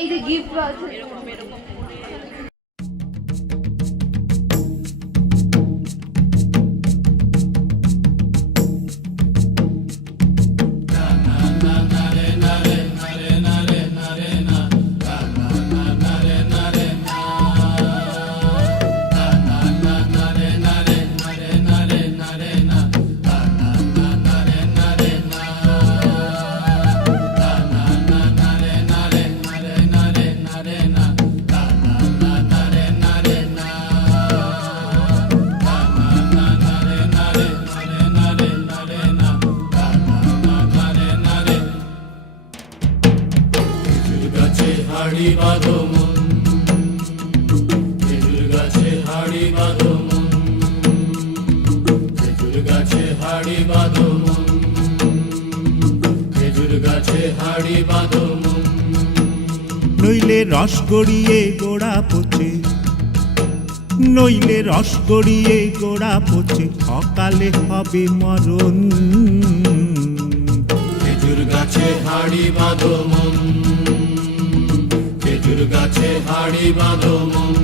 এই যে গিফট আছে। হাড়ি বাঁধো মন, খেজুর গাছে হাড়ি বাঁধো মন, খেজুর গাছে হাড়ি বাঁধো মন, খেজুর গাছে হাড়ি বাঁধো মন। নইলে রস গড়িয়ে গোড়া পচে, নইলে রস গড়িয়ে গোড়া পচে, অকালে হবে মরণ। খেজুর গাছে হাড়ি বাঁধো মন, খেজুর গাছে হাড়ি বাঁধো মন।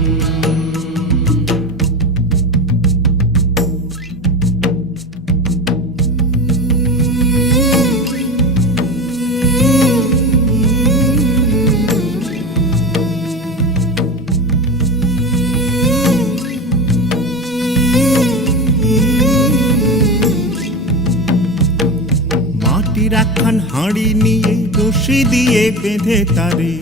মাটির একখান হাঁড়ি নিয়ে রশি দিয়ে বেঁধে তারে,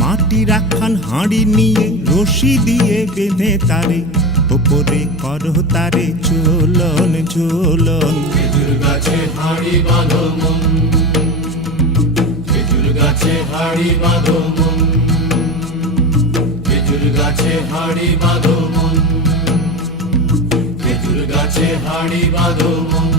মাটির একখান হাঁড়ি নিয়ে রশি দিয়ে বেঁধে তারে, ওপরে করো তারে ঝোলন ঝোলন। খেজুর গাছে হাড়ি বাঁধো মন, খেজুর গাছে হাড়ি বাঁধো মন, খেজুর গাছে হাড়ি বাঁধো মন, খেজুর গাছে হাড়ি বাঁধো মন।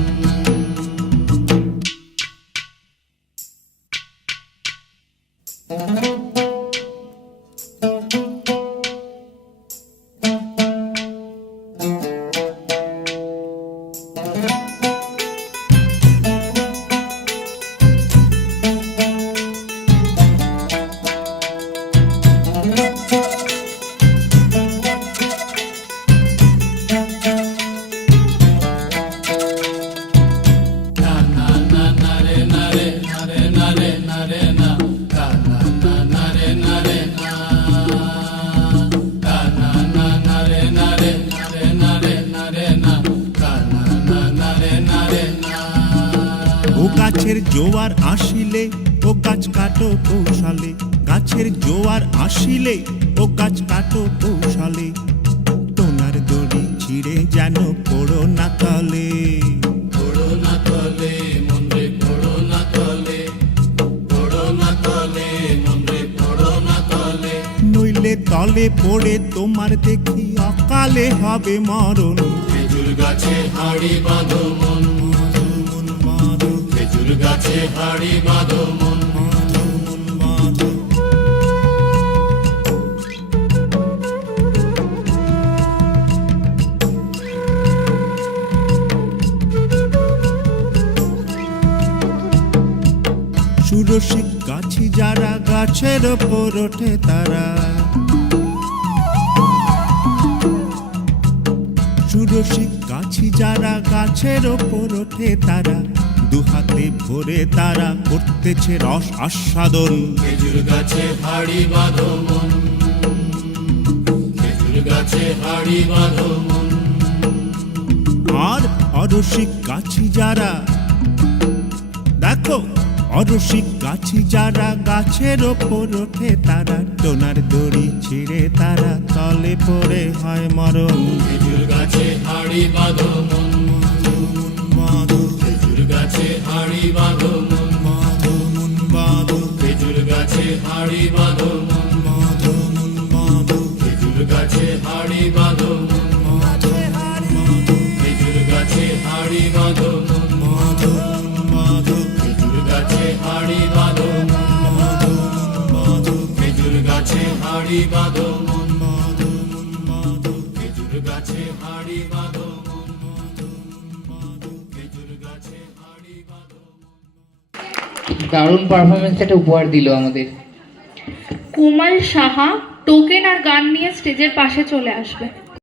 ও গাছের জোয়ার আসিলে ও গাছ কাটো কৌশলে, গাছের জোয়ার আসিলে ও গাছ কাটো কৌশলে, তোনার দড়ি ছিঁড়ে যেন পড়ো না তলে। পড়ো না তলে মন রে, পড়ো না তলে, পড়ো না তলে মন রে, পড়ো না তলে। নইলে তলে পড়ে তোমার দেখি অকালে হবে মরণ। খেজুর গাছে হাড়ি বাঁধো মন, খেজুর গাছে হাড়ি বাঁধো মন। সুরসিক গাছি যারা গাছের ওপর ওঠে তারা, সুরসিক গাছি যারা গাছের ওপর ওঠে তারা, দুহাতে ভরে তারা করতেছে রস আস্বাদন। খেজুর গাছে হাড়ি বাঁধো মন, খেজুর গাছে হাড়ি বাঁধো মন। আর অরসিক গাছি যারা, দেখো অরসিক গাছি যারা গাছের ওপর ওঠে তারা, টোনার দড়ি ছিঁড়ে তারা তলে পড়ে হয় মরণ। খেজুর গাছে হাড়ি বাঁধো মন, খেজুর গাছে হাড়ি বাঁধো মন, খেজুর গাছে হাড়ি বাঁধো মন, খেজুর গাছে হাড়ি বাঁধো মন, খেজুর গাছে হাড়ি বাঁধো মন, খেজুর গাছে হাড়ি বাঁধো মন, খেজুর গাছে হাড়ি বাঁধো মন, খেজুর গাছে হাড়ি বাঁধো মন। দারুণ পারফরমেন্স একটা উপহার দিল আমাদের। কোমল সাহা টোকেন আর গান নিয়ে স্টেজের পাশে চলে আসবে।